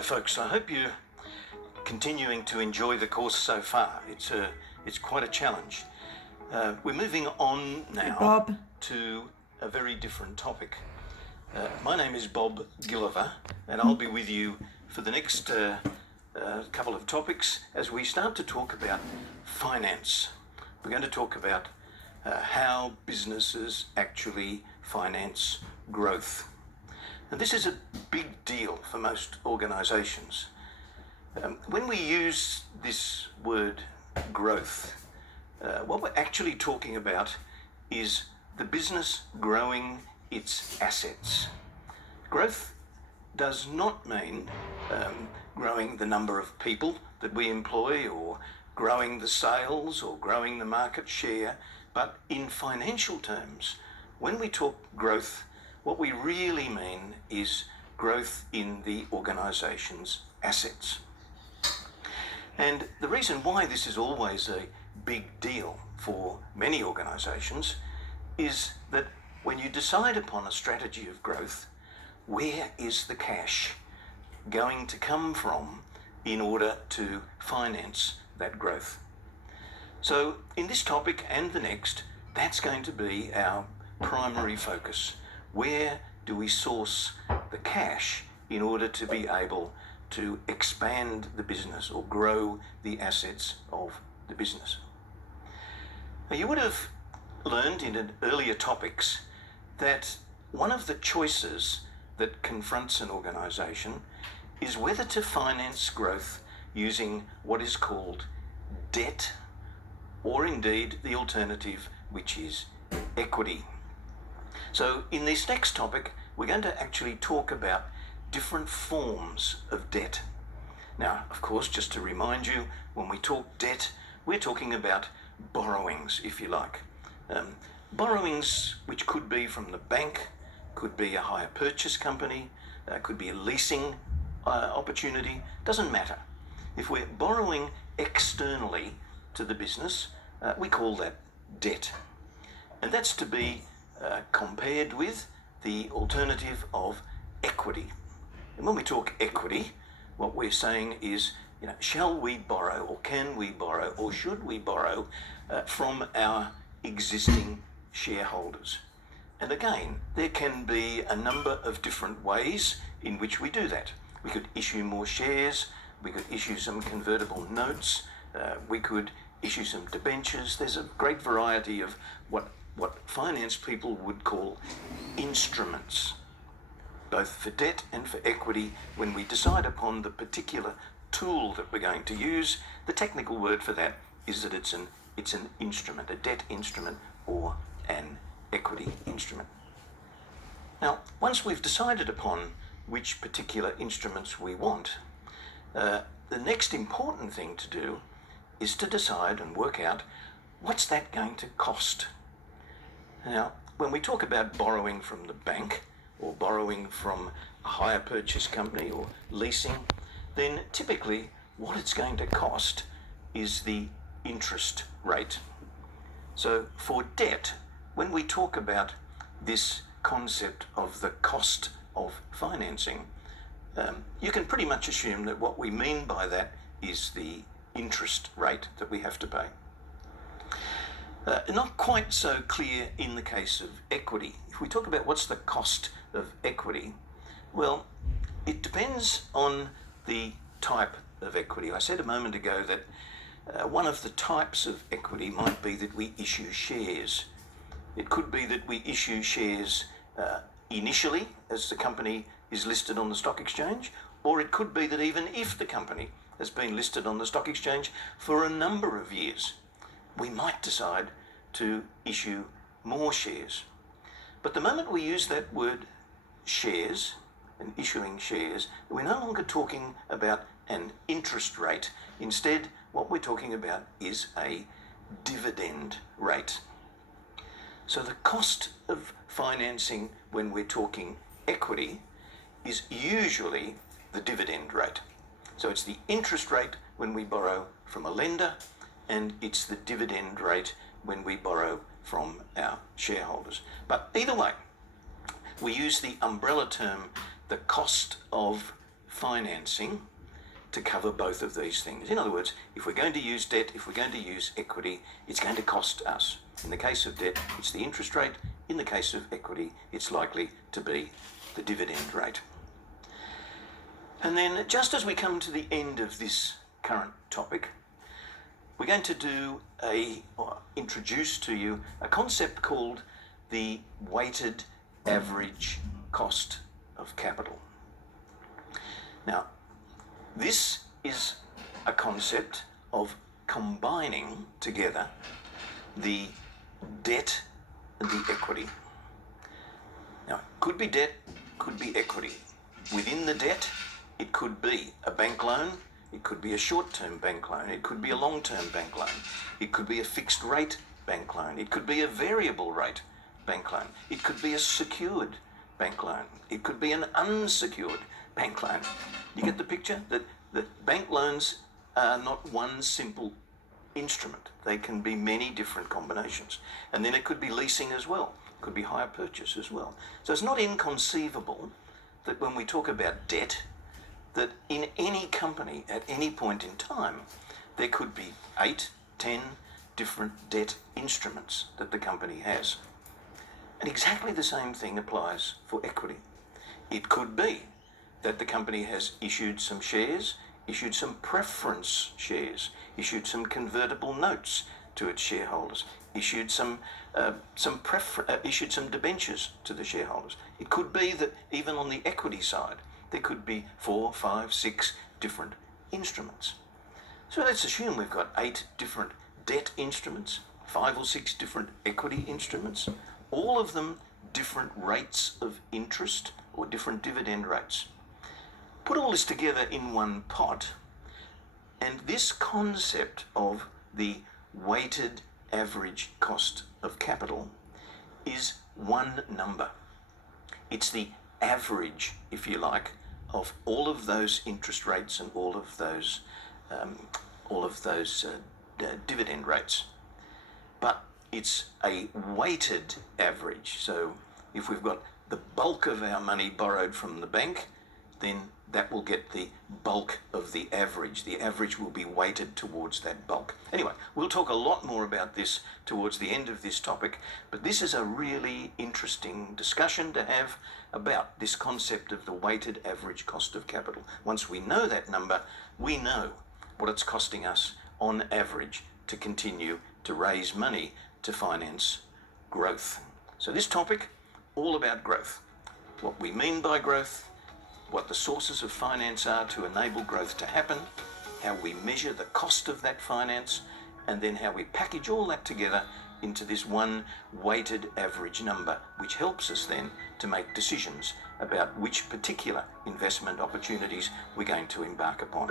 Hello folks, I hope you're continuing to enjoy the course so far. It's quite a challenge. We're moving on now Bob. to a very different topic. My name is Bob Gilliver and I'll be with you for the next couple of topics as we start to talk about finance. We're going to talk about how businesses actually finance growth. And this is a big deal for most organisations. When we use this word growth, what we're actually talking about is the business growing its assets. Growth does not mean growing the number of people that we employ or growing the sales or growing the market share, but in financial terms, when we talk growth, what we really mean is growth in the organisation's assets. And the reason why this is always a big deal for many organisations is that when you decide upon a strategy of growth, where is the cash going to come from in order to finance that growth? So in this topic and the next, that's going to be our primary focus. Where do we source the cash in order to be able to expand the business or grow the assets of the business? Now, you would have learned in earlier topics that one of the choices that confronts an organisation is whether to finance growth using what is called debt or indeed the alternative, which is equity. So in this next topic, we're going to actually talk about different forms of debt. Now, of course, just to remind you, when we talk debt, we're talking about borrowings, if you like. Borrowings which could be from the bank, could be a hire purchase company, could be a leasing opportunity, doesn't matter. If we're borrowing externally to the business, we call that debt. And that's to be compared with the alternative of equity. And when we talk equity, what we're saying is, shall we borrow or can we borrow or should we borrow from our existing shareholders? And again, there can be a number of different ways in which we do that. We could issue more shares, we could issue some convertible notes, we could issue some debentures. There's a great variety of what finance people would call instruments, both for debt and for equity. When we decide upon the particular tool that we're going to use, the technical word for that is that it's an instrument, a debt instrument or an equity instrument. Now, once we've decided upon which particular instruments we want, the next important thing to do is to decide and work out what's that going to cost. Now, when we talk about borrowing from the bank or borrowing from a hire purchase company or leasing, then typically what it's going to cost is the interest rate. So for debt, when we talk about this concept of the cost of financing, you can pretty much assume that what we mean by that is the interest rate that we have to pay. Not quite so clear in the case of equity. If we talk about what's the cost of equity, well, it depends on the type of equity. I said a moment ago that one of the types of equity might be that we issue shares. It could be that we issue shares initially as the company is listed on the stock exchange, or it could be that even if the company has been listed on the stock exchange for a number of years, we might decide to issue more shares. But the moment we use that word shares and issuing shares, we're no longer talking about an interest rate. Instead, what we're talking about is a dividend rate. So the cost of financing when we're talking equity is usually the dividend rate. So it's the interest rate when we borrow from a lender, and it's the dividend rate when we borrow from our shareholders. But either way, we use the umbrella term, the cost of financing to cover both of these things. In other words, if we're going to use debt, if we're going to use equity, it's going to cost us. In the case of debt, it's the interest rate. In the case of equity, it's likely to be the dividend rate. And then, just as we come to the end of this current topic, we're going to introduce to you a concept called the weighted average cost of capital. Now, this is a concept of combining together the debt and the equity. Now, it could be debt, could be equity. Within the debt, it could be a bank loan, it could be a short-term bank loan, it could be a long-term bank loan, it could be a fixed rate bank loan, it could be a variable rate bank loan, it could be a secured bank loan, it could be an unsecured bank loan. You get the picture? That bank loans are not one simple instrument. They can be many different combinations. And then it could be leasing as well. It could be hire purchase as well. So it's not inconceivable that when we talk about debt, that in any company at any point in time, there could be 8, 10 different debt instruments that the company has. And exactly the same thing applies for equity. It could be that the company has issued some shares, issued some preference shares, issued some convertible notes to its shareholders, issued some debentures to the shareholders. It could be that even on the equity side, there could be 4, 5, 6 different instruments. So let's assume we've got 8 different debt instruments, 5 or 6 different equity instruments, all of them different rates of interest or different dividend rates. Put all this together in one pot, and this concept of the weighted average cost of capital is one number. It's the average, if you like, of all of those interest rates and all of those dividend rates. But it's a weighted average. So if we've got the bulk of our money borrowed from the bank, then that will get the bulk of the average. The average will be weighted towards that bulk. Anyway, we'll talk a lot more about this towards the end of this topic, but this is a really interesting discussion to have about this concept of the weighted average cost of capital. Once we know that number, we know what it's costing us on average to continue to raise money to finance growth. So this topic, all about growth. What we mean by growth, what the sources of finance are to enable growth to happen, how we measure the cost of that finance, and then how we package all that together into this one weighted average number, which helps us then to make decisions about which particular investment opportunities we're going to embark upon.